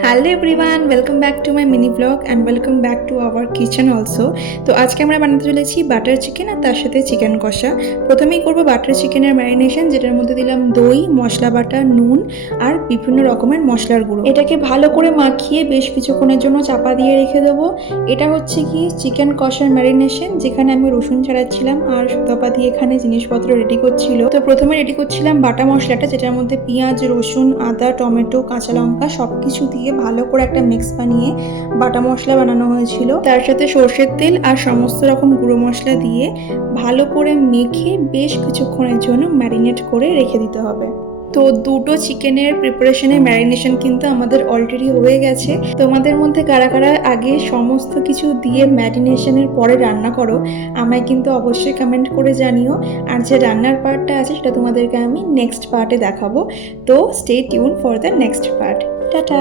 Hello everyone, welcome back to my mini blog and welcome back to our kitchen also. তো আজকে আমরা বানাতে চলেছি বাটার চিকেন আর তার সাথে চিকেন কষা। প্রথমেই করব বাটার চিকেনের ম্যারিনেশন, যেটার মধ্যে দিলাম দই, মশলা বাটা, নুন আর বিভিন্ন রকমের মশলার গুঁড়ো। এটাকে ভালো করে মাখিয়ে বেশ কিছুক্ষণের জন্য চাপা দিয়ে রেখে দেবো। এটা হচ্ছে কি চিকেন কষার ম্যারিনেশন, যেখানে আমি রসুন ছাড়াচ্ছিলাম আর সুতপা দিয়ে এখানে জিনিসপত্র রেডি করছিল। তো প্রথমে রেডি করছিলাম বাটা মশলাটা, যেটার মধ্যে পেঁয়াজ, রসুন, আদা, টমেটো, কাঁচা লঙ্কা সবকিছু দিয়ে ভালো করে একটা মিক্স বানিয়ে বাটা মশলা বানানো হয়েছিল। তার সাথে সর্ষের তেল আর সমস্ত রকম গুঁড়ো মশলা দিয়ে ভালো করে মেখে বেশ কিছুক্ষণের জন্য ম্যারিনেট করে রেখে দিতে হবে। তো দুটো চিকেনের প্রিপারেশনের ম্যারিনেশন কিন্তু আমাদের অলরেডি হয়ে গেছে। তোমাদের মধ্যে কারা কারা আগে সমস্ত কিছু দিয়ে ম্যারিনেশনের পরে রান্না করো, আমায় কিন্তু অবশ্যই কমেন্ট করে জানিও। আর যে রান্নার পার্টটা আছে সেটা তোমাদেরকে আমি নেক্সট পার্টে দেখাবো। তো stay tune for the next part. Tata.